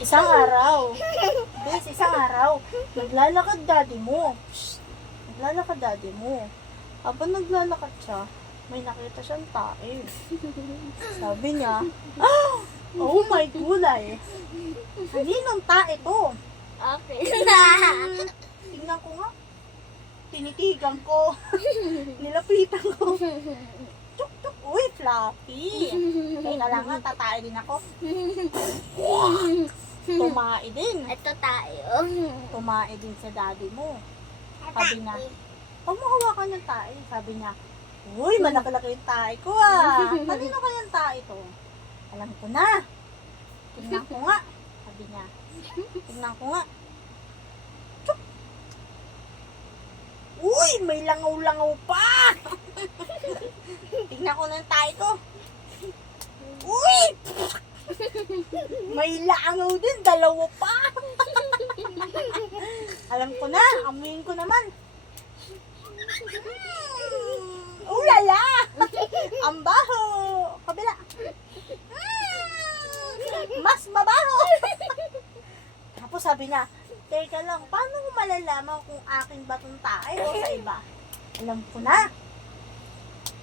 Isang araw. Guys, isang araw. Naglalakad daddy mo. Psst. Naglalakad daddy mo. Habang naglalakad siya, may nakita siyang tae. Sabi niya, oh my gulay. Kaninong tae to? Okay. Tingnan ko nga. Tinitigan ko. Nilapitan ko. Tuk tuk. Uy, Fluffy. Kaya lang nga, tatae din ako. Tumae din. Ito tayo. Tumae din sa daddy mo. Sabi niya, huwag mo hawakan yung tae. Sabi niya, uy, malaki-laki yung tae ko ah. Kanino kayang tae to? Alam ko na. Tingnan ko nga. Sabi niya, tingnan ko nga. Tsuk! Uy, may langaw-langaw pa! Tingnan ko na yung tae ko. Uy! May langaw din, dalawa pa! Alam ko na, amuin ko naman. Oh lala! Ang baho! Kabila! Mas mabaho! Tapos sabi niya, teka lang, paano ko malalaman kung akin ba itong tae o sa iba? Alam ko na.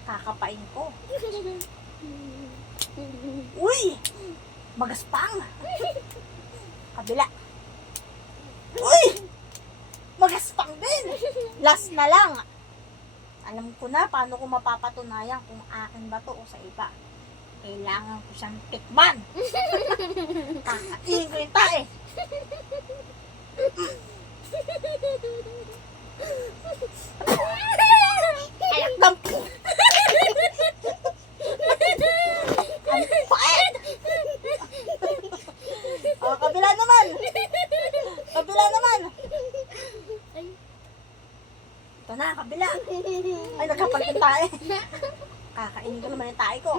Kakapain ko. Uy! Magaspang! Kabila. Uy! Magaspang din! Last na lang. Alam ko na paano ko mapapatunayan kung akin ba to o sa iba. Kailangan ko siyang tikman. Kakainin ko yung tae. Ayak ng po. Ang pait! O, kabila naman. Kabila naman. Ito na, kabila. Ay, nagkapal yung tae. Kakainin ko naman yung tae ko.